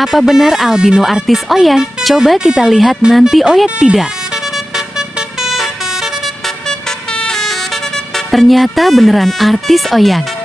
Apa benar albino artis Oyan? Coba kita lihat nanti Oyak tidak. Ternyata beneran artis Oyan.